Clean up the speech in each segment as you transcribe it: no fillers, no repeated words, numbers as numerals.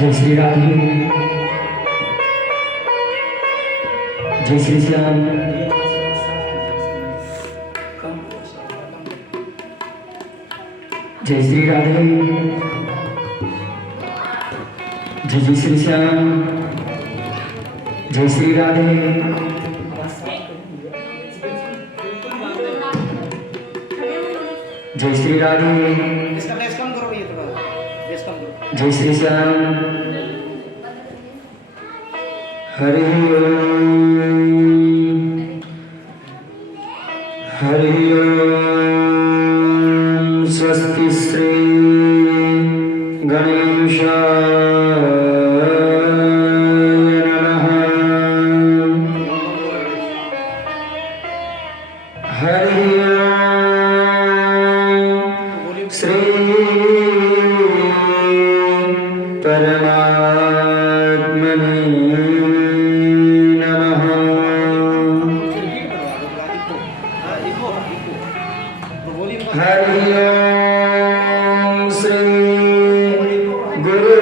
जय श्री राधे, जय श्री श्याम। जय श्री राधे, जय जय श्री श्याम। जय श्री राधे, जय श्री राधे, जय श्री श्याम। हरि हरि ओम। स्वस्ति श्री गणेशाय नमः। हरि ओम। श्री परमात्मने नमः। हरि ओम। श्री गुरु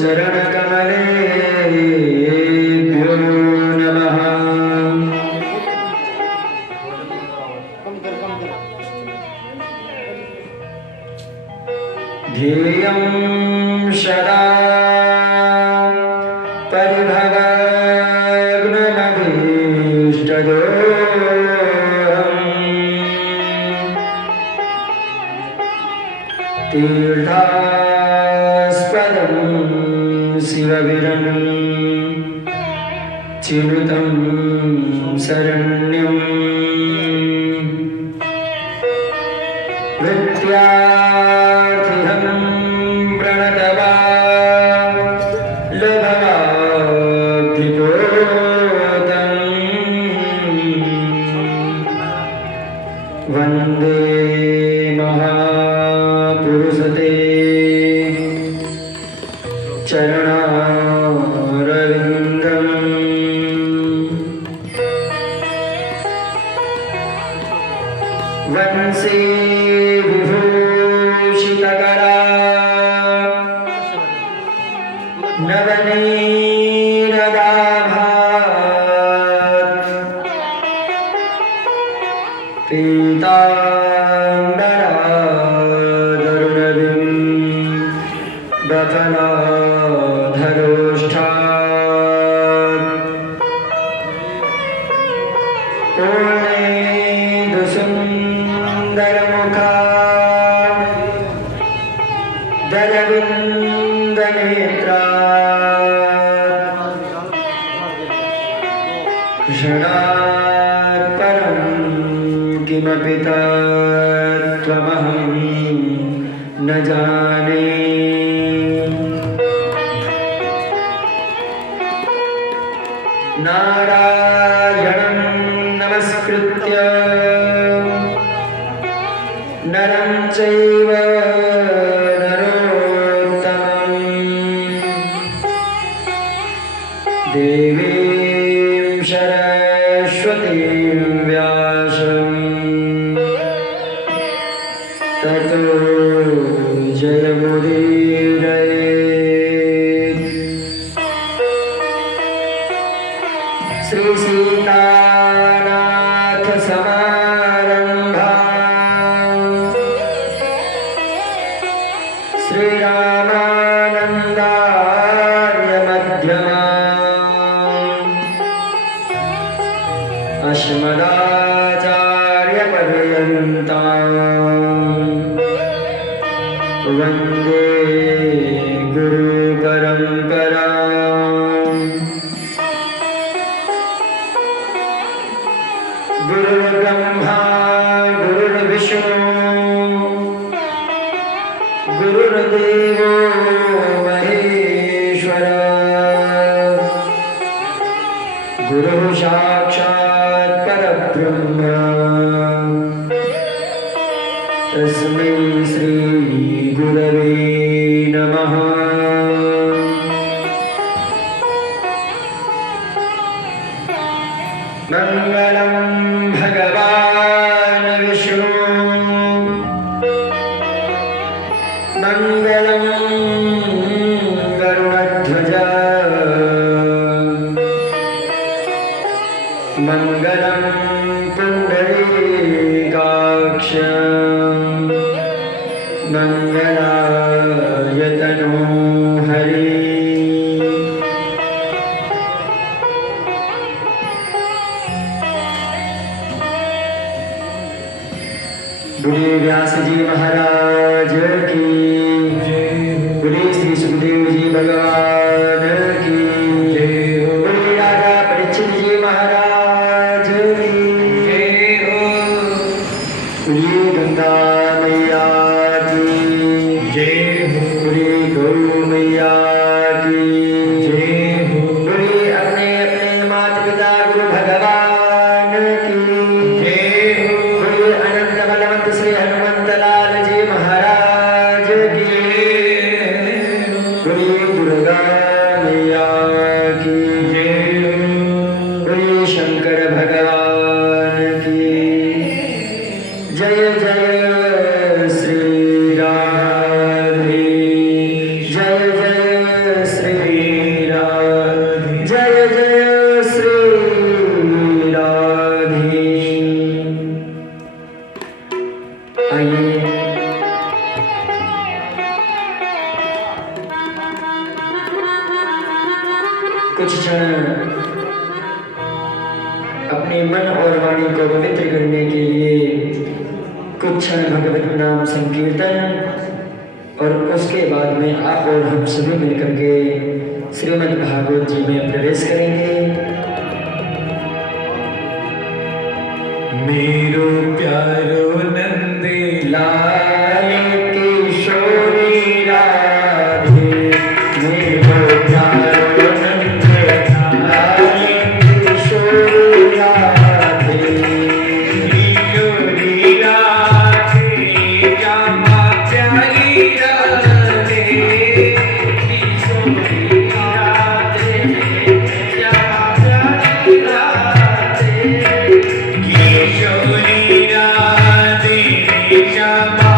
चरण कमलेभ्यो नमः। ध्येयं सदा परिभवग्नमभीष्टदोहम्। तीर्थास्पदं शिवविरं चिनुतं शरण्यं। विद्यार्थिहं प्रणतवा लभवाब्धिपोतम्। वन्दे महापुरुषते चरणारविन्दम्। वंशे विभूषितकरा नवनीरदाभात्। पीताम्बराधरुणबिम्बफलाधरोष्ठात्। पूर्णेन्दुसुन्दरमुखात् दरविन्दनेत्रात्। क्षणात् परं किमपि तत्त्वमहं न जाने। नारायणं नमस्कृत्य नरं चैव नरोत्तमं। देवीं सरस्वतीं व्यासं ततो जयमुदीरयेत्। श्री सीतानाथ समारम्भाम् श्रीरामानन्दार्य मध्यमाम्। अस्मदाचार्यपर्यन्ताम् वन्दे गुरुपरम्पराम्। गुरुर्ब्रह्मा गुरुर्विष्णु गुरुर्देवो महेश्वर। गुरुः साक्षात् परब्रह्म तस्मै श्री गुरवे नमः। मंगलं भगवान् विष्णु मंगलं मङ्गलं पुण्डरीकाक्ष मङ्गलाय तनोहरि बोलिए व्यास जी महाराज की बोलिए श्री सुखदेव जी भगवान की बोलिए राजा परीक्षित जी महाराज की बोलिए गंगा मैया की बोलिए गौ मैया की बोलिए अपने अपने माता पिता गुरु भगवान की बोलिए अनंत बलवंत श्री हनुमंत लाल जी महाराज की बोलिए दुर्गा मैया की बोलिए शंकर भगवान की जय जय श्री राधे जय जय श्री राधे जय जय श्री राधे। आइए कुछ क्षण अपने मन और वाणी को पवित्र करने के लिए कुछ क्षण भगवत नाम संकीर्तन और उसके बाद में आप और हम सभी मिलकर के श्रीमद् भागवत जी में प्रवेश करेंगे। मेरो प्यारो नंदे लाल किशोरी राधे मेरो प्यारो नंद लाल किशोरी राधे किशोरी राधे श्यामा प्यारी राधे किशोरी राधे श्यामा प्यारी राधे किशोरी राधे श्यामा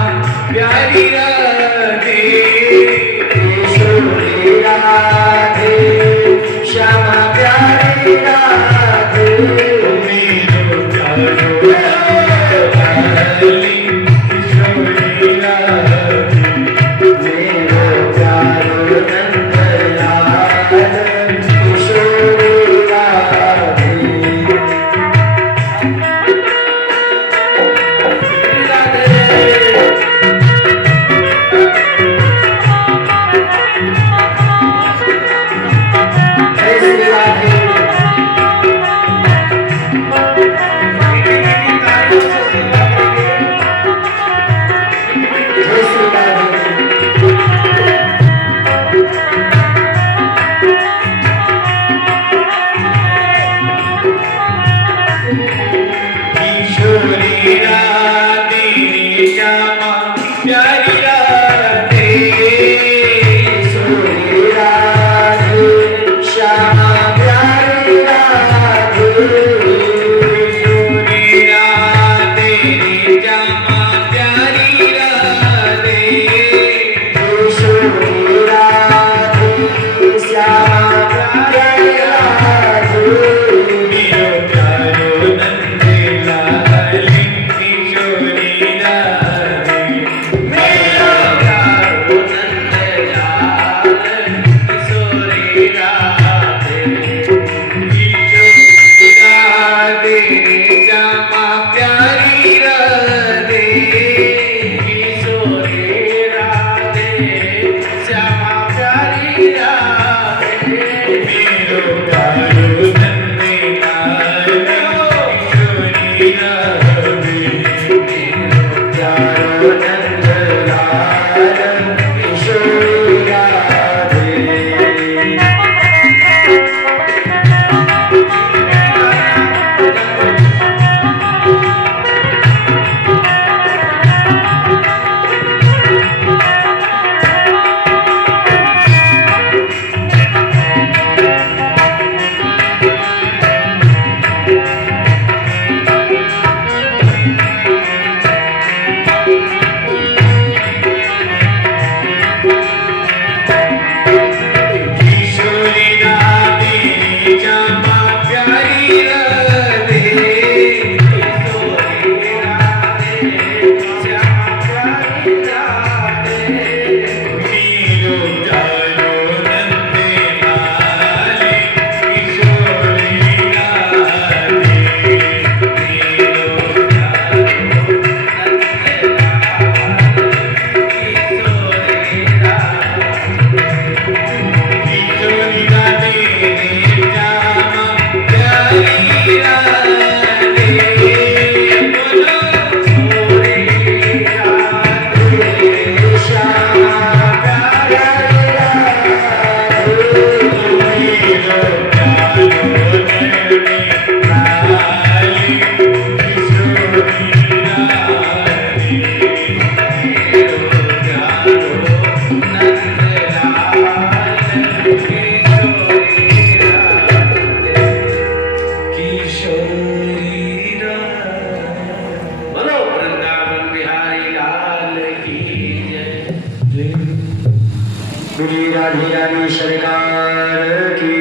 बिहारी सरकार की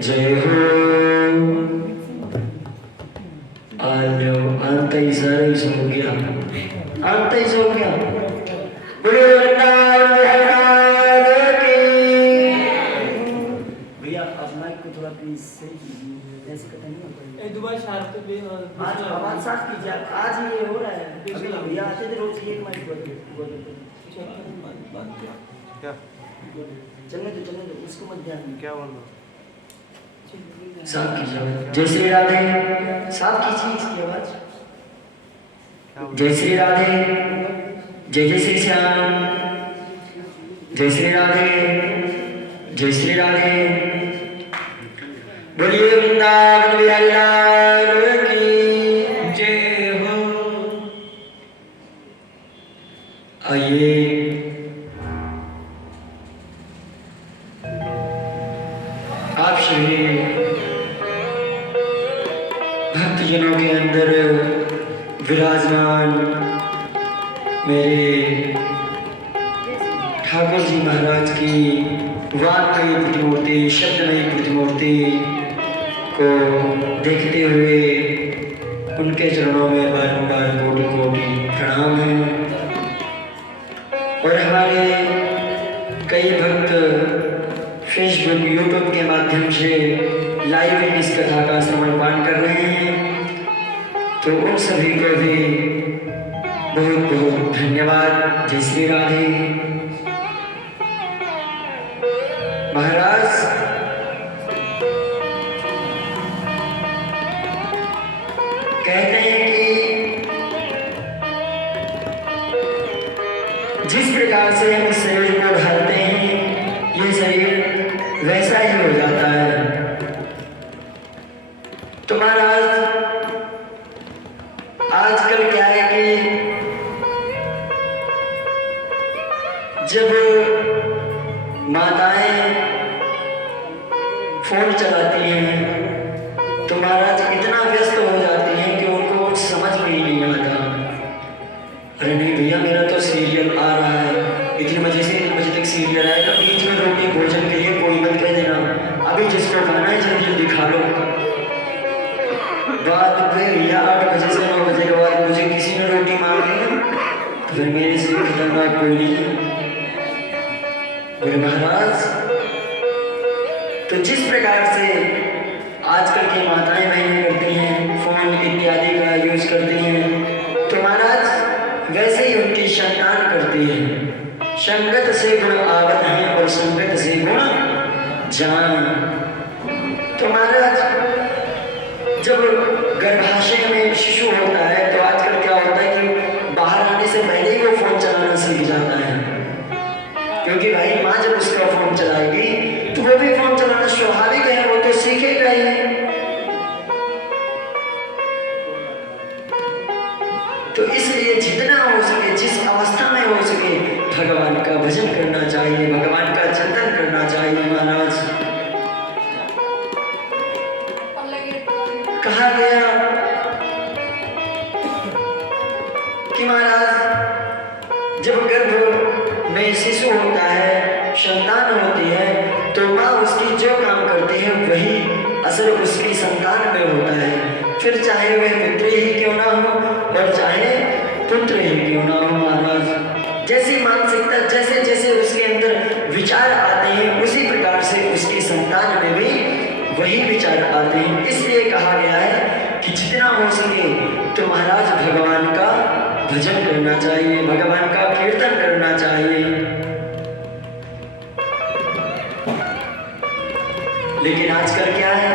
जय हो। अंत ही सारे सो गया, अंत ही सो गया। बोलो वृंदावन बिहारी की। भैया आप माइक को थोड़ा प्लीज सही कीजिए, ऐसे कथा नहीं होगा। दुबारा शार्प पे आज आवाज साफ कीजिए, आज ही ये हो रहा है। अभी भैया आते थे रोज एक माइक बोलते क्या चलने दो उसको मत ध्यान में। क्या बोल रहा साफ कीजिए। जय श्री राधे, साफ कीजिए इसकी आवाज। जय श्री राधे, जय जय श्री श्याम, जय श्री राधे, जय श्री राधे। बोलिए वृंदावन बिहारी लाल की जय हो। आइए आप सभी भक्तजनों के अंदर विराजमान मेरे ठाकुर जी महाराज की वाकई प्रतिमूर्ति, शब्दमयी प्रतिमूर्ति को देखते हुए उनके चरणों में बारंबार कोटि कोटि प्रणाम है। और हमारे कई भक्त फेसबुक यूट्यूब के माध्यम से लाइव इस कथा का श्रवण पान कर रहे हैं, तो उन सभी को भी बहुत बहुत धन्यवाद। जय श्री राधे। महाराज कहते हैं कि जिस प्रकार से हम इस शरीर को ढालते हैं, ये शरीर वैसा ही हो जाता है। तो महाराज आजकल क्या है कि जब माताएं फोन चलाती हैं तो महाराज इतना व्यस्त हो जाती हैं कि उनको कुछ समझ में ही नहीं आता। अरे नहीं भैया, मेरा तो सीरियल आ रहा है, इतने बजे से इतने बजे तक सीरियल आएगा, बीच में रोटी भोजन के लिए कोई मत कह देना, अभी जिसको खाना है जल्दी जल्दी खा लो। बाद में भैया 8 बजे से 9 बजे के बाद मुझे किसी ने रोटी मांग ली तो फिर मेरे से खतरनाक कोई नहीं है। बोले महाराज, तो जिस प्रकार से आजकल की माताएं बहनें करती हैं, फोन इत्यादि का यूज करती हैं, तो महाराज वैसे ही उनकी संतान करती है। संगत से गुण आवत हैं और संगत से गुण जान। तो महाराज जब गर्भाशय में शिशु होता है तो आजकल क्या होता है कि बाहर आने से पहले ही वो फोन चलाना सीख जाता है, क्योंकि भाई माँ जब उसका फोन चलाएगी तो वो भी फोन चलाना स्वाभाविक है, वो तो सीखेगा ही। तो इसलिए जितना हो सके, जिस अवस्था में हो सके, भगवान का भजन करना चाहिए, भगवान का चिंतन करना चाहिए। महाराज कहा गया कि महाराज जब गर्भ में शिशु होता है, संतान होती है, तो माँ उसकी जो काम करती है वही असर उसकी संतान में होता है, फिर चाहे वह पुत्री ही क्यों ना हो और चाहे पुत्र ही क्यों ना हो। महाराज जैसी मानसिकता, जैसे जैसे उसके अंदर विचार आते हैं, उसी प्रकार से उसकी संतान में भी वही विचार आते हैं। इसलिए कहा गया है कि जितना हो सके तो महाराज भगवान का भजन करना चाहिए, भगवान का कीर्तन करना चाहिए। लेकिन आजकल क्या है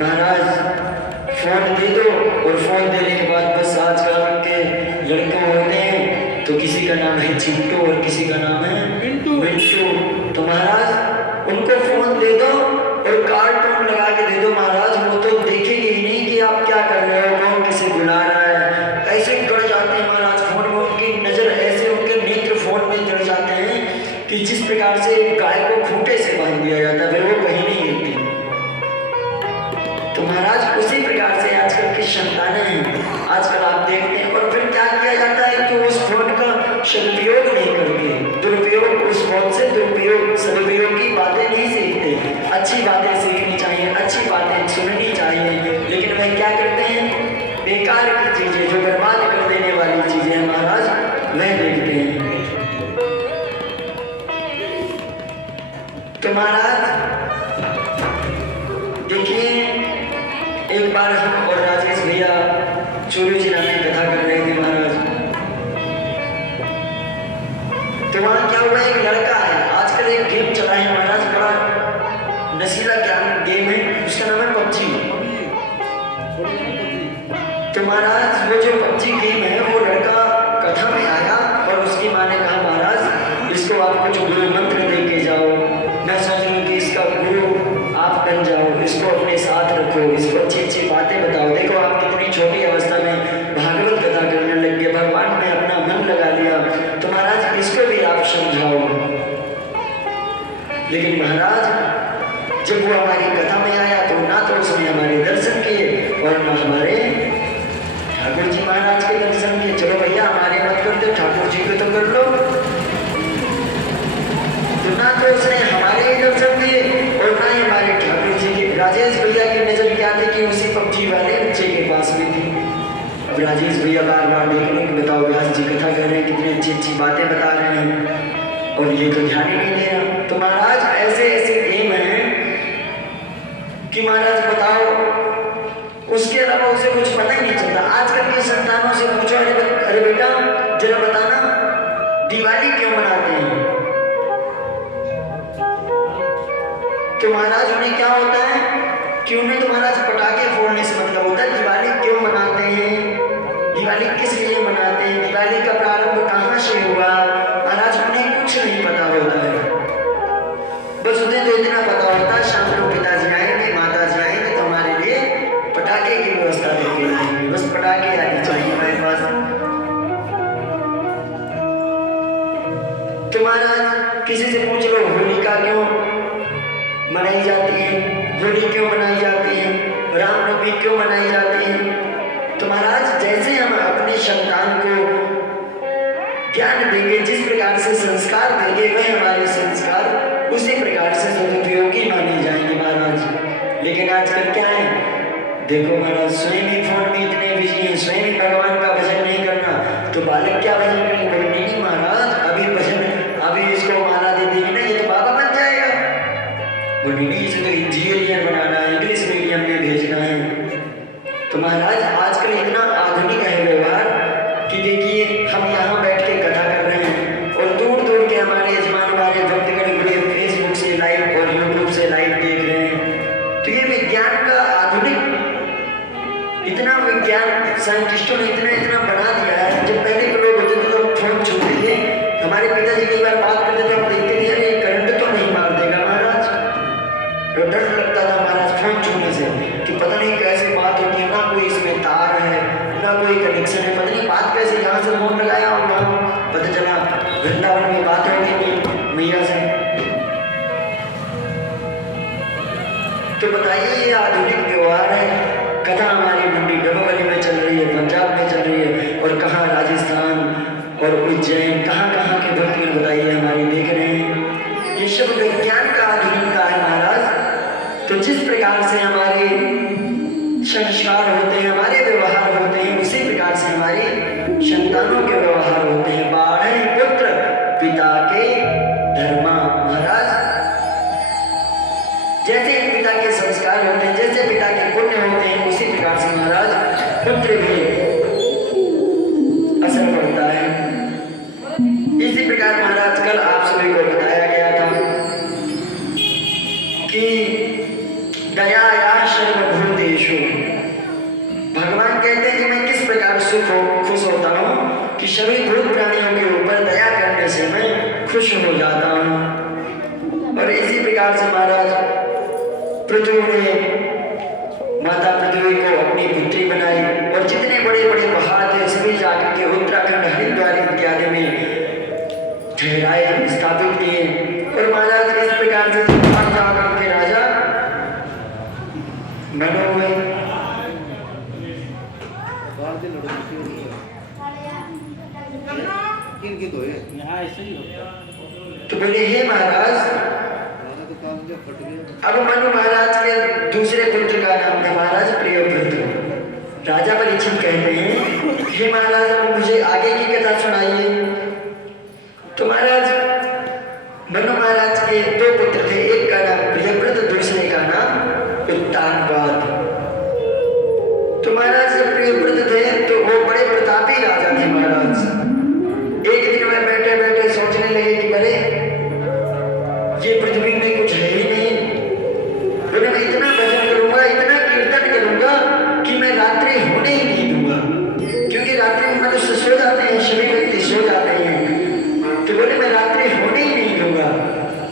महाराज, फोन दे दो और फोन देने के बाद बस आजकल के लड़के होते हैं तो किसी का नाम है चिंटू और किसी का नाम है मिंटू। तो महाराज उनको फोन दे दो और कार्टून लगा के दे दो, महाराज वो तो देखेंगे ही नहीं कि आप क्या कर रहे हो, कौन किसे बुला रहा है। ऐसे गड़ जाते हैं महाराज फोन में, उनकी नजर ऐसे, उनके नेत्र फोन में गड़ जाते हैं कि जिस प्रकार से गाय को खूंटे से बांध दिया जाता है, फिर वो कहीं नहीं गिरती। तो महाराज उसी प्रकार से आजकल की संतानें हैं, आजकल आप देखते हैं। और फिर क्या किया जाता है कि उस फोन का सदुपयोग नहीं करते, दुरुपयोग उस मौत से दुरुपयोग सदुपयोग की बातें नहीं सीखते। अच्छी बातें सीखनी चाहिए, अच्छी बातें सुननी चाहिए, लेकिन वह क्या करते हैं? बेकार की चीजें, जो बर्बाद कर देने वाली चीजें हैं महाराज, वह देखते हैं। तो महाराज देखिए, एक बार हम और राजेश भैया चूरू जिला में कथा कर रहे थे महाराज। तो वहां क्या हुआ, एक लड़का है, आजकल एक गेम चला है महाराज, बड़ा नशीला गेम है, उसका नाम है पबजी। तो महाराज वो जो पबजी गेम है, वो लड़का कथा में आया और उसकी माँ ने कहा महाराज इसको आप कुछ गुरु मंत्र दे के जाओ, मैं सोच रही हूँ कि इसका गुरु आप बन जाओ, इसको अपने साथ रखो, इसको अच्छी अच्छी बातें बताओ। देखो आप कितनी छोटी अवस्था में भागवत कथा करने लग गए, भगवान में अपना मन लगा लिया, तो महाराज इसको भी आप समझाओ। लेकिन महाराज जब वो हमारी कथा में आया तो ना तो उसने हमारे दर्शन किए और ना हमारे ठाकुर जी महाराज के दर्शन किए। चलो भैया हमारे मत करते, ठाकुर जी को तो कर लो। तो ना तो उसने हमारे ही दर्शन किए और ना ही हमारे ठाकुर जी के। राजेश भैया की नजर क्या थी कि उसी पबजी वाले बच्चे के पास भी थी। अब राजेश भैया बार बार देख रहे कि बताओ व्यास जी कथा कर रहे हैं, कितनी अच्छी अच्छी बातें बता रहे हैं और ये तो ध्यान ही नहीं दे रहा। तो महाराज ऐसे ऐसे गेम हैं कि महाराज बताओ, उसके अलावा उसे कुछ पता ही नहीं चलता। आजकल के संतानों से पूछो, अरे बेटा जरा बताना दिवाली क्यों मनाते हैं? तो महाराज उन्हें क्या होता है कि उन्हें तो महाराज पटाखे फोड़ने से मतलब होता है। दिवाली क्यों मनाते हैं, दिवाली किस लिए मनाते हैं, दिवाली का प्रारंभ कहाँ से हुआ, महाराज उन्हें कुछ नहीं पता होता है। बस उन्हें तो इतना पता होता है शाम को पिताजी आएंगे, माताजी आएंगे तो हमारे लिए पटाखे की व्यवस्था करके लाएंगे, बस पटाखे आने चाहिए हमारे पास। तो महाराज किसी से पूछ लो होलिका क्यों मनाई जाती है, होली क्यों मनाई जाती है, रामनवमी क्यों मनाई जाती है? तो महाराज जैसे हम अपने संतान को ज्ञान देंगे, जिस प्रकार से संस्कार देंगे, वह हमारे संस्कार उसी प्रकार से सदुपयोगी माने जाएंगे महाराज। लेकिन आजकल क्या है, देखो महाराज स्वयं ही फोन में इतने बिजी हैं, स्वयं ही भगवान का भजन नहीं करना, तो बालक क्या भजन करेंगे? नहीं महाराज अभी भजन, अभी इसको माला दे देंगे ना, ये तो बाबा बन जाएगा। बोली नहीं, इसे तो इंजीनियर बनाना है, इंग्लिश मीडियम में भेजना है। तो महाराज आजकल इतना आधुनिक है व्यवहार कि देखिए हम यहाँ बैठ के कथा कर रहे हैं और दूर दूर के हमारे यजमान हमारे भक्तगण बड़े फेसबुक से लाइव और यूट्यूब से लाइव देख रहे हैं। तो ये विज्ञान का आधुनिक, इतना विज्ञान साइंटिस्टों ने इतना इतना बना दिया है। जब पहले के लोग होते थे तो फोन छूते थे, हमारे पिताजी कई बार बात करते थे, हम देखते थे अरे करंट तो नहीं मार देगा महाराज, तो डर लगता था महाराज फोन छूने से कि पता नहीं कैसे बात होती है, ना कोई इसमें तार है ना कोई कनेक्शन है, पता नहीं बात कैसे, यहाँ से फोन लगाया और वहाँ पता चला वृंदावन में बात होती थी मैया से। तो बताइए ये आधुनिक व्यवहार है। कथा हमारी मंडी डबोली में चल रही है, पंजाब में चल रही है और कहाँ राजस्थान और उज्जैन, कहाँ कहाँ के भक्तगण बताइए हमारे देख रहे हैं। ये सब विज्ञान का आधुनिकता है महाराज। तो जिस प्रकार से हमारे संस्कार होते हैं, हमारे व्यवहार होते हैं, उसी प्रकार से हमारे संतानों के व्यवहार होते हैं। बाढ़ पुत्र पिता के धर्मा, महाराज जैसे पिता के संस्कार होते हैं, जैसे पिता के पुण्य होते हैं, उसी प्रकार से महाराज पुत्र भी असर पड़ता है। इसी प्रकार महाराज कल आप सभी को बताया गया था कि दयाया सर्वभूतेषु, भगवान कहते हैं कि मैं किस प्रकार खुश होता हूँ कि सभी भूत प्राणियों के ऊपर दया करने से मैं खुश हो जाता हूँ। और इसी प्रकार से महाराज पृथ्वी ने माता पृथ्वी को अपनी पुत्री बनाई और जितने बड़े बड़े पहाड़ थे सभी जाकर के उत्तराखंड हरिद्वार इत्यादि में ठहराए, स्थापित किए। और महाराज इस प्रकार से के राजा बने हुए। इनके तो है यहाँ ऐसे ही होता है। तो बोले हे महाराज, हमारा तो काम जो फट गया। अब मनु महाराज के दूसरे पुत्र का नाम था महाराज प्रियव्रत। राजा परीक्षित कहते हैं हे महाराज अब मुझे आगे की कथा सुनाइए। तो महाराज मनु महाराज के दो पुत्र थे, एक का नाम प्रियव्रत, दूसरे का नाम उत्तानपाद। तो महाराज जब प्रियव्रत थे तो वो बड़े प्रतापी राजा थे महाराज। एक दिन में बैठे बैठे सोचने लगे कि अरे ये पृथ्वी में कुछ है ही नहीं, बोले मैं इतना भजन करूंगा, इतना कीर्तन करूंगा कि मैं रात्रि होने ही नहीं दूंगा, क्योंकि रात्रि में मनुष्य सो जाते हैं, सभी व्यक्ति सो जाते हैं। तो बोले मैं रात्रि होने ही नहीं दूंगा।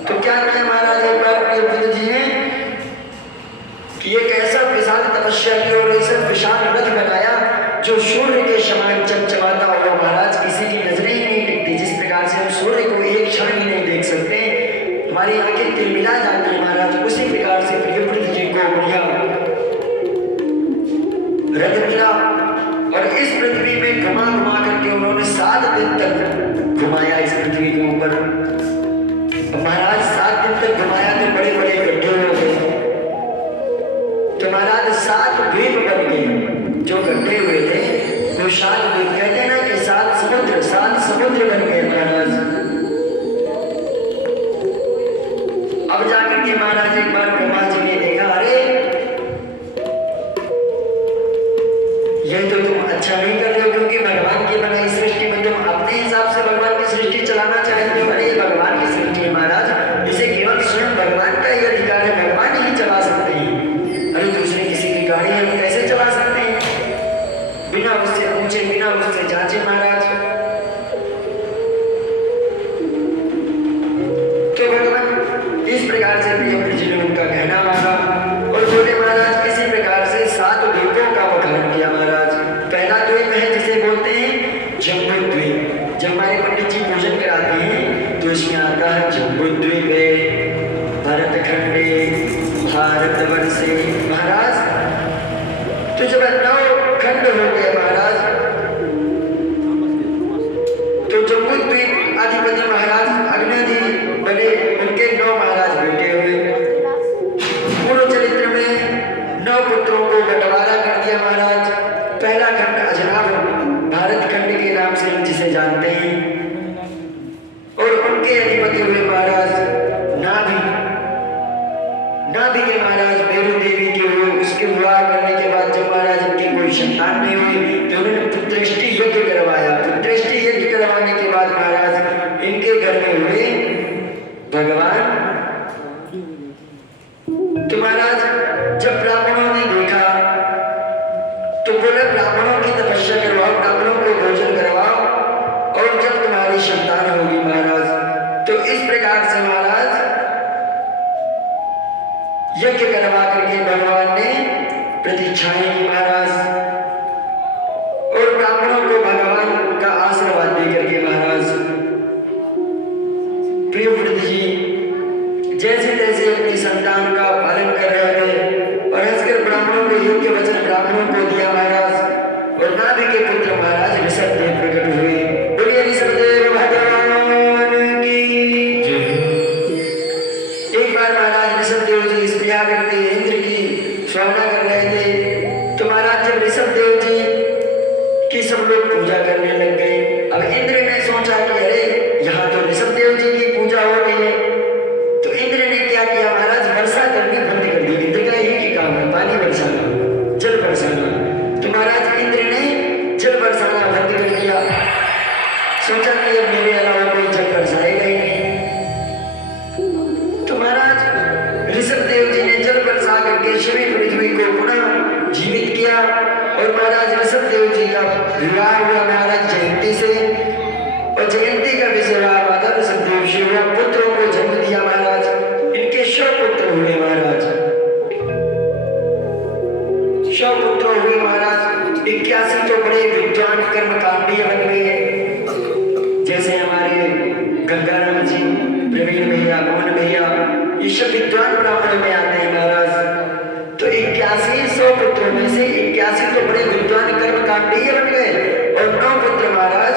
तो क्या किया महाराज एक बार प्रियव्रत जी ने कि एक ऐसा विशाल तपस्या की और ऐसा विशाल रथ बनाया जो सूर्य के समान चमचमाता हुआ महाराज, किसी की नजरें ही नहीं टिकती। जिस प्रकार से हम सूर्य को एक क्षण भी नहीं देख सकते, हमारी आंखें तिलमिला जाती है महाराज, उसी प्रकार से प्रियव्रत जी को बढ़िया रथ मिला और इस पृथ्वी में घुमा घुमा करके उन्होंने 7 दिन तक घुमाया इस पृथ्वी के ऊपर। महाराज 7 दिन तक घुमाया तो बड़े बड़े गड्ढे हो गए। तो महाराज 7 द्वीप बन गए, जो गड्ढे हुए थे वो 7 द्वीप, कहते हैं ना कि 7 समुद्र बन गए महाराज। अब जाकर के महाराज एक बार ब्रह्मा जी ने देखा, अरे ये तो तुम अच्छा नहीं कर रहे हो, क्योंकि भगवान की बनाई सृष्टि में तुम अपने हिसाब से भगवान की सृष्टि चलाना चाहते हो। अरे भगवान की सृष्टि है महाराज, इसे केवल स्वयं भगवान का ही अधिकार है, भगवान ही चला सकते हैं। अरे दूसरे किसी की गाड़ी हम कैसे चला सकते हैं बिना उससे पूछे, बिना उससे जांचे महाराज। तो भगवान इस प्रकार से प्रियव्रत जी ने उनका कहना माना और बोले महाराज किसी प्रकार से 7 द्वीपों का बखान किया महाराज। पहला द्वीप है जिसे बोलते हैं जम्बूद्वीप। जब हमारे पंडित जी पूजन कराते हैं तो इसमें आता है जम्बूद्वीप है, भरतखंडे, भारतवर्षे महाराज। तो जब 9 खंड हो गए महाराज, तो जम्बूद्वीप अधिपति महाराज अग्निधि बने, उनके 9 महाराज बेटे हुए। पूर्व चरित्र में 9 पुत्रों को बंटवारा कर दिया महाराज। पहला खंड अजनाभ भारत खंड के नाम से हम जिसे जानते हैं, और उनके अधिपति हुए महाराज नाभि। नाभि के महाराज मेरु देवी के हुए। उसके विवाह करने के बाद जब महाराज इनकी कोई संतान नहीं हुई तो उन्होंने पुत्रेष्टि यज्ञ करवाया। पुत्रेष्टि यज्ञ करवाने के बाद महाराज इनके घर में हुए भगवान। तो महाराज जब ब्राह्मणों ने देखा तो बोले ब्राह्मणों की तपस्या करवाओ, ब्राह्मणों को भोजन करवाओ और जब तुम्हारी संतान होगी महाराज। तो इस प्रकार से महाराज यज्ञ करवा करके भगवान ने प्रतीक्षाएं की महाराज, और ब्राह्मणों को भगवान का आशीर्वाद दे करके महाराज प्रियव्रत जी जैसे तैसे अपनी संतान का पालन कर रहे थे और हंसकर ब्राह्मणों को योग्य वचन ब्राह्मणों को दिया महाराज। और नाभि के पुत्र महाराज ऋषभदेव प्रकट हुए। बोलिए ऋषभदेव भगवान की जय। एक बार महाराज ऋषभदेव जी इस प्रयाग में इंद्र की स्वागत कर रहे थे। तो महाराज जब ऋषभदेव जी की सब लोग पूजा करने लग गए, अब इंद्र ने सोचा कि अरे यहाँ तो ऋषभदेव जी की पूजा हो रही है। तो इंद्र ने क्या किया महाराज, वर्षा करनी बंद कर दी। इंद्र का एक ही काम है, पानी बरसाना, जल बरसाना। तो महाराज इंद्र ने जल बरसाना बंद कर दिया। सोचा कि अब मेरे अलावा कोई जल बरसाएगा ही नहीं। तो महाराज ऋषभदेव जी ने जल बरसा करके सभी पृथ्वी को पुनः जीवित किया। और महाराज ऋषभदेव जी का विवाह हुआ महाराज जयंती से, और जयंती का विषय माता ऋषभदेव जी हुआ, पुत्रों को जन्म दिया महाराज। इनके 100 पुत्र हुए महाराज, 100 पुत्र हुए महाराज। 81 तो बड़े विद्वान कर्मकांडी बन गए, जैसे हमारे गंगाराम जी, प्रवीण भैया, मोहन भैया, ये सब विद्वान ब्राह्मण में आते हैं महाराज। तो 81 पुत्रों में से 81 तो बड़े विद्वान कर्मकांडी बन गए, और 9 पुत्र महाराज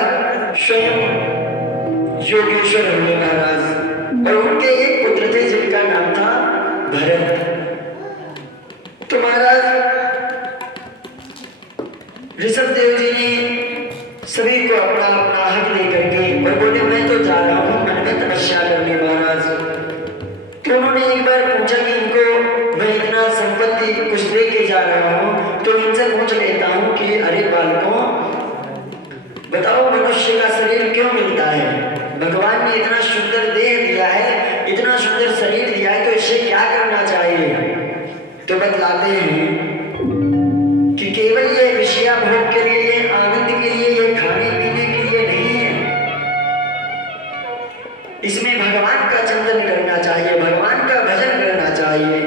स्वयं योगेश्वर हुए महाराज और उनके एक पुत्र थे जिनका नाम था भरत। तो महाराज ऋषभदेव जी ने सभी को अपना अपना हक दे करके और बोले मैं तो जा रहा हूँ मन में तपस्या करने महाराज। तो उन्होंने एक बार पूछा कि इनको मैं इतना संपत्ति कुछ दे के जा रहा हूँ तो इनसे पूछ लेता हूँ कि अरे बालकों बताओ मनुष्य का शरीर क्यों मिलता है? भगवान ने इतना सुंदर देह दिया है, इतना सुंदर शरीर दिया है, तो इससे क्या करना चाहिए? तो बतलाते हैं कि केवल ये विषया भोग के लिए, ये आनंद के लिए, ये खाने पीने के लिए नहीं है। इसमें भगवान का चिंतन करना चाहिए, भगवान का भजन करना चाहिए।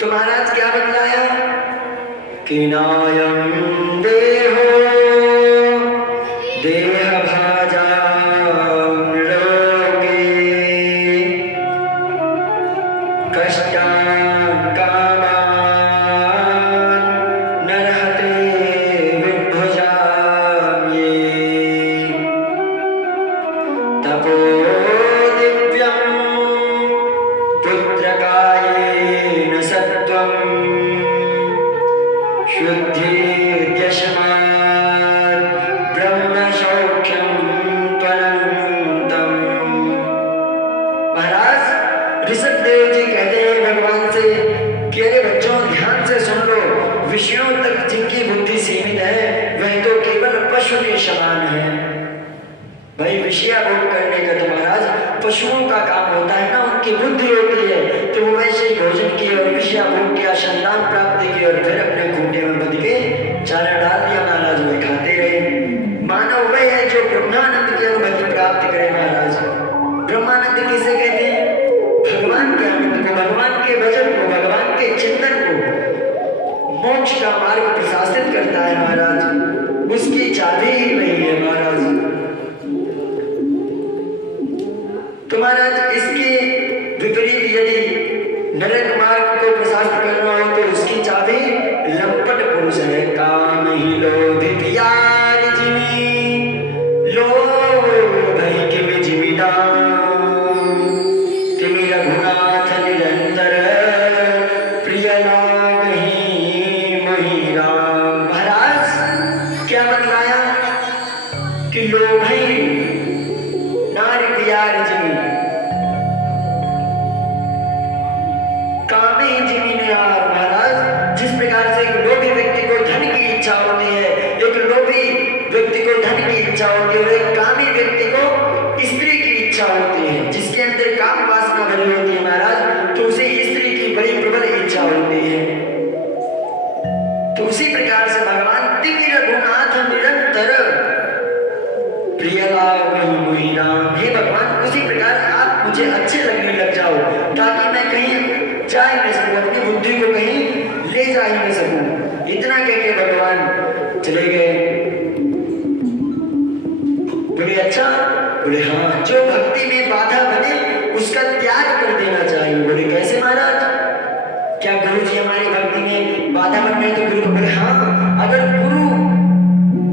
तो महाराज क्या बतलाया कि नायं देहो देह भाजा रोगे कष्टान् कामान् नरहते विभुजाम्ये तपो दिव्यं पुत्रकायेन सत्त्वम् शुद्धिर्यशमात् ब्रह्मसौख्यं त्वनन्तम्। महाराज ऋषभदेव जी कहते हैं भगवान से कि अरे बच्चों ध्यान से सुन लो, विषयों तक जिनकी बुद्धि सीमित है वह तो केवल पशु के समान है। भाई विषया भोग करने का तो महाराज पशुओं का काम होता है ना, उनकी बुद्धि होती है, तो वो वैसे ही भोजन की और विषया भोग किया, संतान प्राप्ति की और फिर अपने खूंटे में बंध के चारा डाल दिया महाराज, वही खाते रहे। मानव वह है जो ब्रह्मानंद की अनुभूति प्राप्त करे महाराज। ब्रह्मानंद किसे कहते हैं? भगवान के आनंद को, भगवान के भजन को, भगवान के चिंतन को, मोक्ष का मार्ग प्रशासित करता है महाराज। उसकी चाबी ही वही है महाराज। तो महाराज इसके विपरीत यदि नरक मार्ग को प्रशासित करना हो तो उसकी चाबी लंपट पुरुष है। काम ही लोभित यार जिमी लोभ है कि में जिमिदा तिमि रघुनाथ निरंतर प्रिय लागहि मोहि राम। महाराज क्या बतलाया कि लोभ है नारी प्यार जिमी कामे जिमी ने यार। महाराज जिस प्रकार से एक लोभी व्यक्ति को धन की इच्छा होती है, एक लोभी व्यक्ति को धन की इच्छा होती है और एक कामी व्यक्ति को स्त्री की इच्छा होती है, जिसके अंदर काम वासना भरी होती है महाराज, तो उसे स्त्री की बड़ी प्रबल इच्छा होती है। तो उसी प्रकार से भगवान तिमि रघुनाथ निरंतर प्रिय लागहि मोहि राम। हे भगवान उसी प्रकार आप मुझे अच्छे लगने लग जाओ ताकि मैं कहीं जा ही नहीं सकूं, अपनी बुद्धि को कहीं ले जा ही नहीं सकूं। इतना कह के भगवान चले गए। बोले अच्छा? बोले हाँ, जो भक्ति में बाधा बने उसका त्याग कर देना चाहिए। बोले कैसे महाराज? क्या गुरु जी हमारी भक्ति में बाधा बन रहे तो गुरु? बोले हाँ, अगर गुरु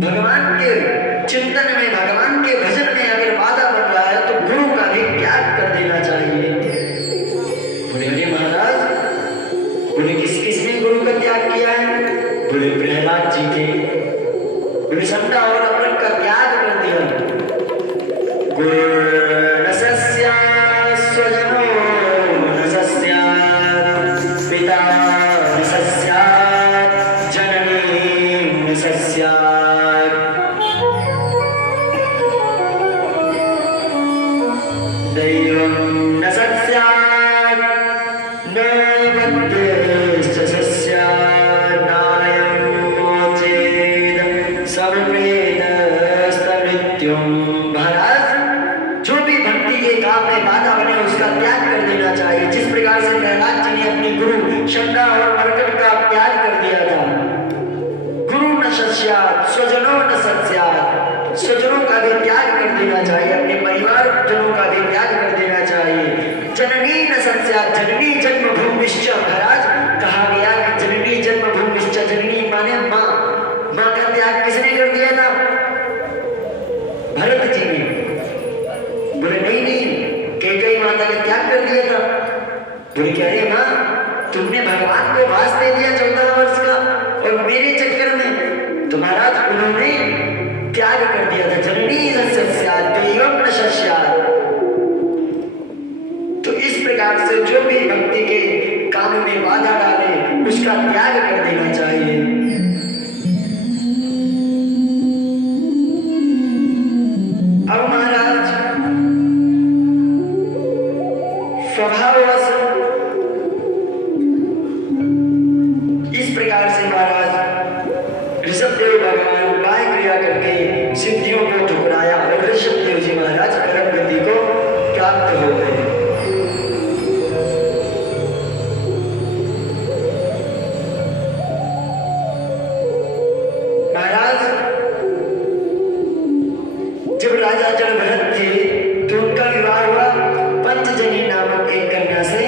भगवान के चिंतन में, भगवान के भजन में अगर बाधा बन रहा है तो गुरु का भी त्याग कर देना चाहिए। बोले अरे महाराज, बोले किस किसने गुरु का त्याग किया है? बोले प्रहलाद जी थे। बोले संता और अमृत का त्याग कर दिया। गुरुर्न सस्यात् स्वजनो न सस्यात् पिता न सस्यात् जननी न सस्यात् दैवं न सस्यात् न बद्धश्च सस्यात् नायं मोचेत् सर्वप्रेतस्तमृत्युम्। महाराज जो भी भक्ति के काम में बाधा बने उसका त्याग कर देना चाहिए। जिस प्रकार से प्रहलाद जी ने अपने गुरु शंका और मरकट का त्याग कर दिया था। गुरु न सस्यात् स्वजनो न सस्यात्, स्वजनों का भी त्याग कर देना चाहिए, अपने परिवार जनों का भी त्याग कर देना चाहिए। जननी न सस्यात्, जननी जन्मभूमिश्च। महाराज कहा गया कि जननी जन्मभूमिश्च, जननी माने माँ। माँ का त्याग किसने कर दिया था? बाधा डाले उसका त्याग कर देना चाहिए। अब महाराज स्वभाववश इस प्रकार से महाराज ऋषभदेव भगवान उपाय क्रिया करके सिद्धियों को ठुकराया और ऋषभदेव जी महाराज परम गति को प्राप्त हो गए। महाराज जब राजा जड़भरत थे तो उनका विवाह हुआ पंचजनी नामक एक कन्या से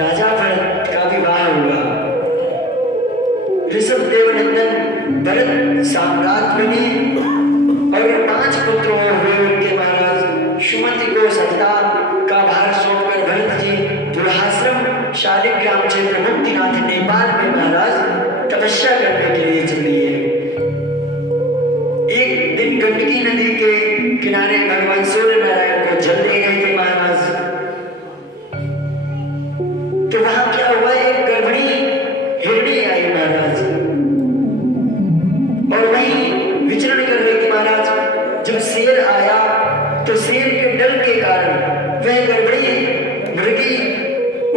राजा भरत का विवाह हुआ। ऋषभदेव नंदन भरत साम्राट बने और 5 पुत्रों हुए उनके महाराज। सुमति को सत्ता का भार सौंपकर भरत जी दुल्हाश्रम शालिग्राम क्षेत्र मुक्तिनाथ नेपाल में महाराज तपस्या करने के लिए चले। एक दिन गंडकी नदी के किनारे भगवान सूर्य नारायण को जल दे गए थे महाराज। तो वहां क्या हुआ, एक गर्भिणी हिरणी आई महाराज और वहीं विचरण कर रही थी महाराज। जब शेर आया तो शेर के डर के कारण वह गर्भिणी मृगी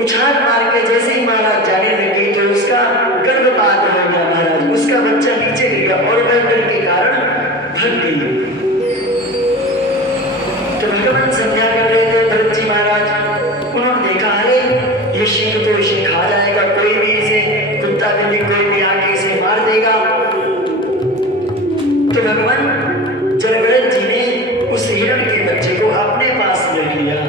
उछाल मार के जैसे ही महाराज जाने लगी तो उसका गर्भपात हो गया महाराज। उसका बच्चा नीचे गिर गया और वह डर के कारण भग गई। तो भगवान संध्या कर रहे थे भरत जी महाराज। उन्होंने देखा अरे ये सिंह तो इसे खा जाएगा, कोई भी इसे कुत्ता बिल्ली कोई भी आके इसे मार देगा। तो भगवान जड़भरत जी ने उस हिरण के बच्चे को अपने पास रख लिया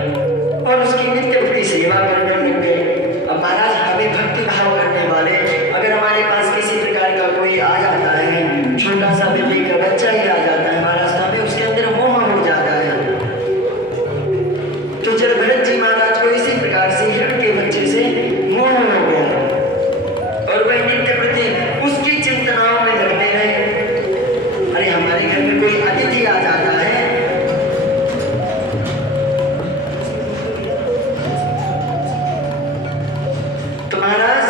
और उसकी नित्य भक्ति सेवा करने लग गए। अब महाराज हमें भक्ति भाव करने वाले अगर हमारे पास किसी प्रकार का कोई आ जाता है, छोटा सा बिल्ली का बच्चा ही आ जाता है महाराज, तो हमें उसके अंदर मोह हो जाता है। तो जड़भरत जी महाराज को इसी प्रकार से हिरण के बच्चे से मोह हो गया और वह नित्य प्रति उसकी चिंतनाओं में लगते रहे। अरे हमारे घर में कोई अतिथि आ जाता है तो महाराज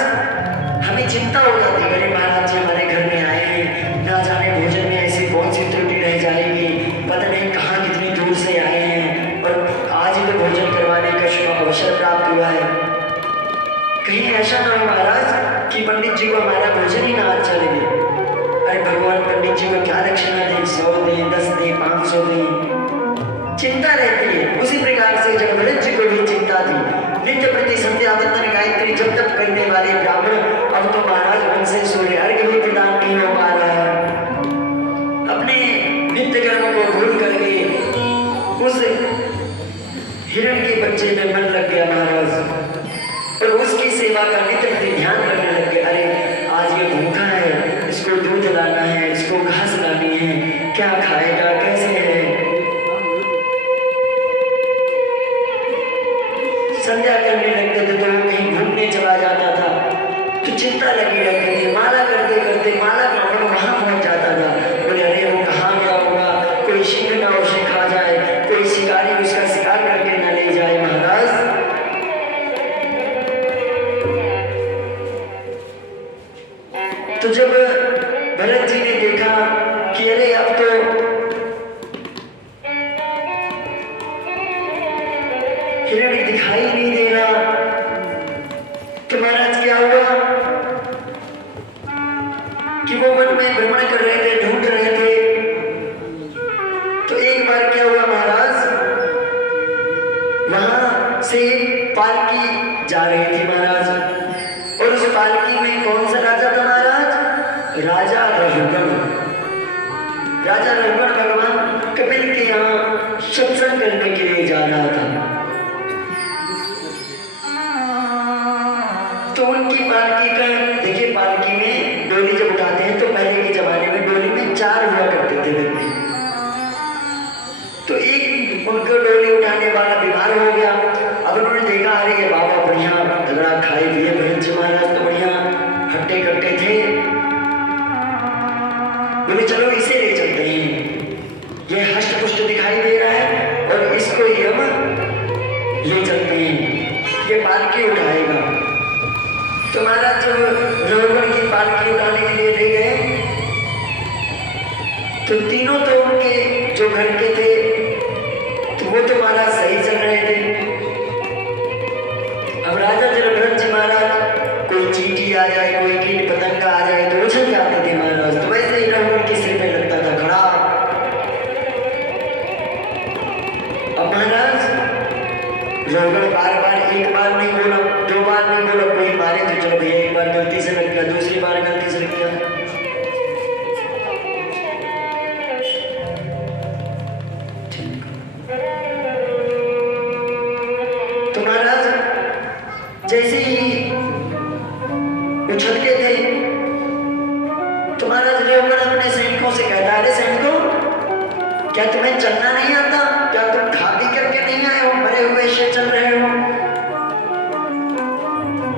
हमें चिंता हो जाती है, अरे महाराज जी हमारे घर में आए हैं, ना जाने भोजन में ऐसी कौन सी त्रुटि रह जाएगी, पता नहीं कहाँ कितनी दूर से आए हैं और आज ही तो भोजन करवाने का शुभ अवसर प्राप्त हुआ है। कहीं ऐसा ना हो महाराज कि पंडित जी को हमारा भोजन ही ना अच्छा लगे। अरे भगवान पंडित जी को क्या दक्षिणा दें, 100 दें, 10 दें, 500 दें, चिंता रहती है। उसी प्रकार से जड़भरत जी को भी चिंता थी। नित्य प्रति संध्या वंदन गायत्री जप तप करने वाले ब्राह्मण अब तो महाराज उनसे सूर्य अर्घ्य भी प्रदान नहीं हो पा रहा है। अपने नित्य कर्म को भूल करके उस हिरण के बच्चे में मन लग गया महाराज और उसकी सेवा का नित्य प्रति ध्यान करने लग गए। अरे आज ये भूखा है, इसको दूध लाना है, इसको घास लानी है, क्या खाएगा, कैसे है। संध्या करने लगते थे तो वो कहीं घूमने चला जाता था तो चिंता लगी रहती थी। माला करते करते माला ग्रहण वहां पहुंच जाता था। बोले अरे वो कहाँ गया होगा, कोई सिंह ना उसे खा जाए, कोई शिकारी उसका शिकार करके ना ले जाए महाराज। तो जब भरत जी ने देखा कि अरे अब तो हिरण दिखाई नहीं दे रहा तो महाराज क्या हुआ कि वो वन में भ्रमण कर रहे थे, ढूंढ रहे थे। तो एक बार क्या हुआ महाराज, वहां से पालकी जा रही थी महाराज और उस पालकी में कौन सा राजा था महाराज, राजा रघुगण। राजा रघुगण भगवान कपिल के यहाँ सत्संग करने के लिए जा रहा था। तो उनकी पालकी का देखिए, पालकी में डोली जब उठाते हैं तो पहले के जमाने में डोली में 4 हुआ करते थे व्यक्ति। तो एक उनको डोली उठाने वाला बीमार हो गया। अब उन्होंने देखा अरे ये बाबा बढ़िया तगड़ा खाए पिए, भरत जी महाराज तो बढ़िया हट्टे कट्टे थे, बोले चलो इसे ले चलते हैं, ये हष्ट पुष्ट दिखाई दे रहा है और इसको ही हम ले चलते हैं, ये पालकी उठाएगा। तो महाराज जब रघुगण की पालकी उठाने के लिए ले गए तो तीनों तो उनके जो घर के थे तो वो तो महाराज सही चल रहे थे। अब राजा जलभरत जी महाराज कोई चींटी आ जाए कोई कीट पतंगा आ जाए तो उछल जाते थे महाराज। तो वैसे ही रघुगण के सिर पे लगता था खड़ा। अब महाराज रघुगण बार बार एक बार नहीं बोला दो बार नहीं बोला कोई मारे तो चलो भैया एक बार गलती से लग गया दूसरी बार गलती से लग गया। तो महाराज जैसे ही उछलते थे तो महाराज रघुगण अपने सैनिकों से कहता अरे सैनिकों क्या तुम्हें चलना नहीं आता? क्या तुम खा पी करके नहीं आए हो? मरे हुए से चल रहे हो?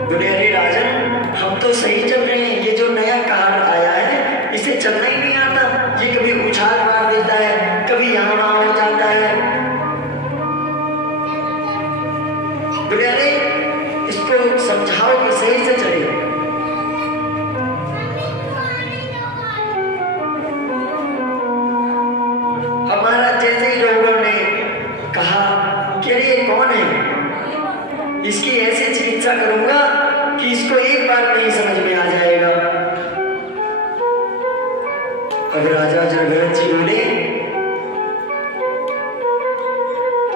बोले अरे राजन हम तो सही चल रहे हैं। ये जो नया कार आया है इसे चलना ही नहीं आता। ये कभी उछाल मार देता है कभी यहाँ वहां हो जाता है। बोले अरे इसको समझाओ कि सही से चले। हमारा जैसे ही लोगों ने कहा कि अरे ये कौन है इसकी ऐसी चिकित्सा करूंगा कि इसको एक बार में ही समझ में आ जाएगा। अब राजा जलभरत जी बोले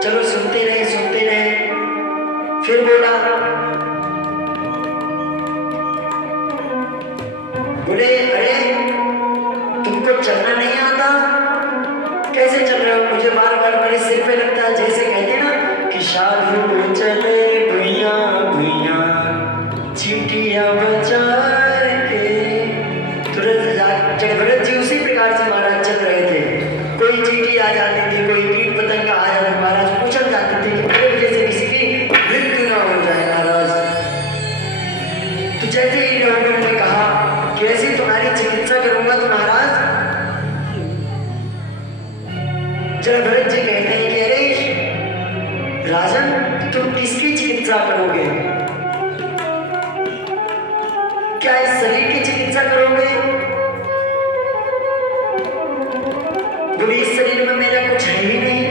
चलो सुनते रहे। फिर बोला बोले अरे तुमको चलना नहीं आता? कैसे चल रहे हो? मुझे बार बार मेरे सिर पे लगता है। जैसे कहते ना कि साधु चले भुइया भुइया चींटियां बचा के। तुरंत जलभरत जी उसी प्रकार से महाराज चल रहे थे। कोई चींटी आ जाती थी कोई कीट पतंगा आ जाता महाराज उछल जाते थे कि मेरे वजह से किसी की मृत्यु ना हो जाए महाराज। तो जैसे ही रघुगण ने कहा कि ऐसी तुम्हारी चिकित्सा करूंगा तो महाराज जलभरत जी कहते हैं कि अरे राजन तुम किसकी चिकित्सा करोगे? क्या इस शरीर की चिकित्सा करोगे? बोले इस शरीर में मेरा कुछ है ही नहीं।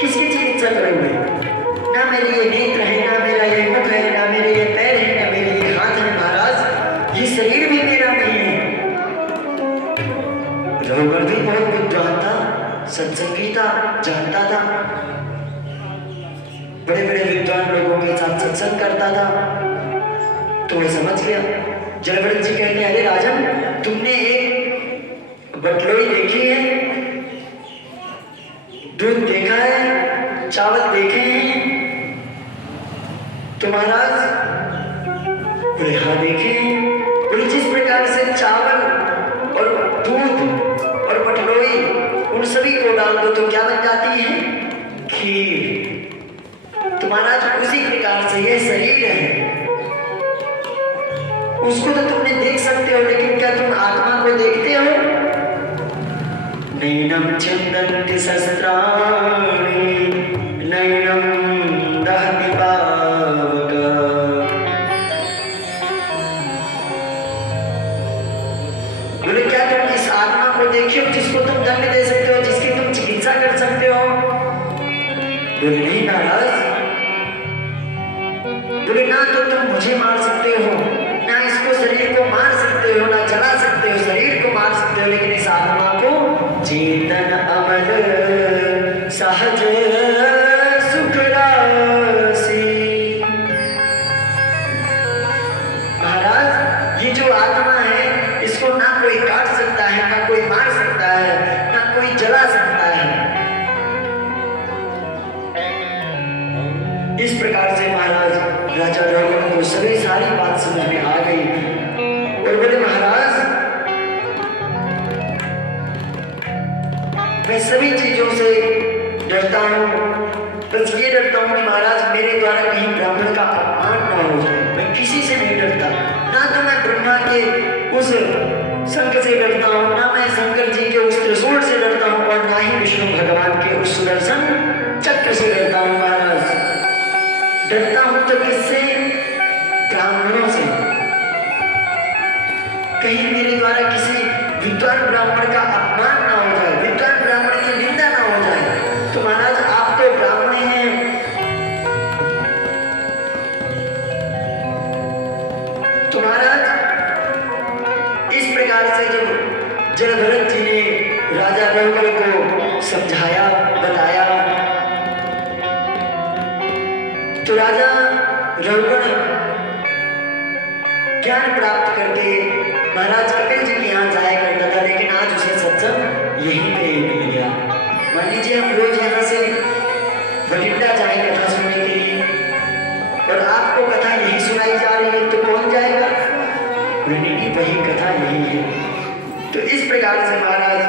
किसकी चिकित्सा करोगे? ना मेरे ये नेत्र है ना मेरा ये मुख है ना मेरे ये पैर है ना मेरे ये हाथ है महाराज। ये शरीर भी मेरा नहीं है। रघुगण भी बहुत विद्वान था सत्संगीता जानता था। बड़े बड़े विद्वान लोगों के साथ सत्संग करता था तो वो समझ गया। जलभरत जी कहते हैं अरे राजन तुमने एक बटलोई देखी है? दूध देखा है? चावल देखे हैं? तो महाराज बोले हाँ देखे हैं। बोले जिस प्रकार से चावल और दूध और बटलोई उन सभी को डाल दो तो क्या बन जाती है? खीर। तो महाराज उसी प्रकार से ये शरीर है उसको तो तुमने देख सकते हो लेकिन क्या तुम आत्मा को देखते हो? नैनम छिन्दन्ति शस्त्राणि नैनम दहति पावक। बोले क्या तुम इस आत्मा को देखिए जिसको तुम दंड दे सकते हो जिसकी तुम चिकित्सा कर सकते हो? बोले नहीं महाराज। बोले ना तो तुम मुझे मार सकते हो ना इसको शरीर को मार सकते हो ना जला सकते हो शरीर को मार सकते हो लेकिन इस आत्मा को चेतन अमल सहज सुख राशि। महाराज ये जो आत्मा है इसको ना कोई काट सकता है ना कोई मार सकता है ना कोई जला सकता है। इस प्रकार से महाराज राजा रघुगण को सभी सारी बात समझ में आ गई और बोले महाराज मैं सभी चीजों से डरता हूँ बस ये डरता हूँ कि महाराज मेरे द्वारा कहीं ब्राह्मण का अपमान ना हो जाए। मैं किसी से नहीं डरता ना तो मैं ब्रह्मा के उस शंख से डरता हूँ ना मैं शंकर जी के उस त्रिशूल से डरता हूँ और ना ही विष्णु भगवान के उस सुदर्शन चक्र से डरता हूँ महाराज। डरता हूँ तो किससे? ब्राह्मणों कहीं मेरे द्वारा किसी विद्वान ब्राह्मण का अपमान ना हो जाए, विद्वान ब्राह्मण की निंदा ना हो जाए। तो महाराज आप तो ब्राह्मण हैं, तो महाराज इस प्रकार से जब जयभरत जी ने राजा रघुवर को समझाया, बताया, तो राजा रघुवर ज्ञान प्राप्त करके महाराज कपिल जी के यहाँ जाया करता था, लेकिन आज उसे सत्संग यहीं पे मिल गया। मान लीजिए हम रोज यहाँ से बठिंडा जाए कथा सुनने के लिए और आपको कथा यही सुनाई जा रही है, तो कौन जाएगा? वही कथा यही है। तो इस प्रकार से महाराज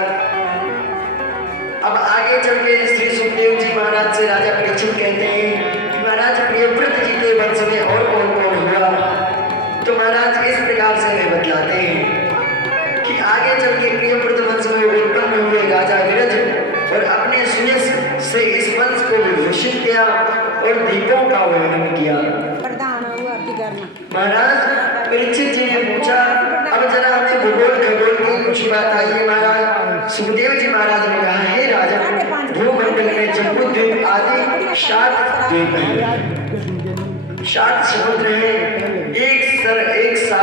अब आगे चल के श्री सुखदेव जी महाराज से राजा परीक्षित कहते हैं कि महाराज प्रियव्रत जी के वंश में और कौन कौन हुआ? तो महाराज इस प्रकार से वे बतलाते हैं कि आगे चल के प्रियव्रत वंश में उत्पन्न हुए राजा विरज और अपने सुयश से इस वंश को विभूषित किया और दीपों का वर्णन किया। महाराज परीक्षित जी ने पूछा, अब जरा हमें भूगोल खगोल की कुछ बात आइए। महाराज सुखदेव जी महाराज ने कहा, हे राजा, भूमंडल में जम्बूद्वीप आदि 7 द्वीप हैं, 7 समुद्र हैं, एक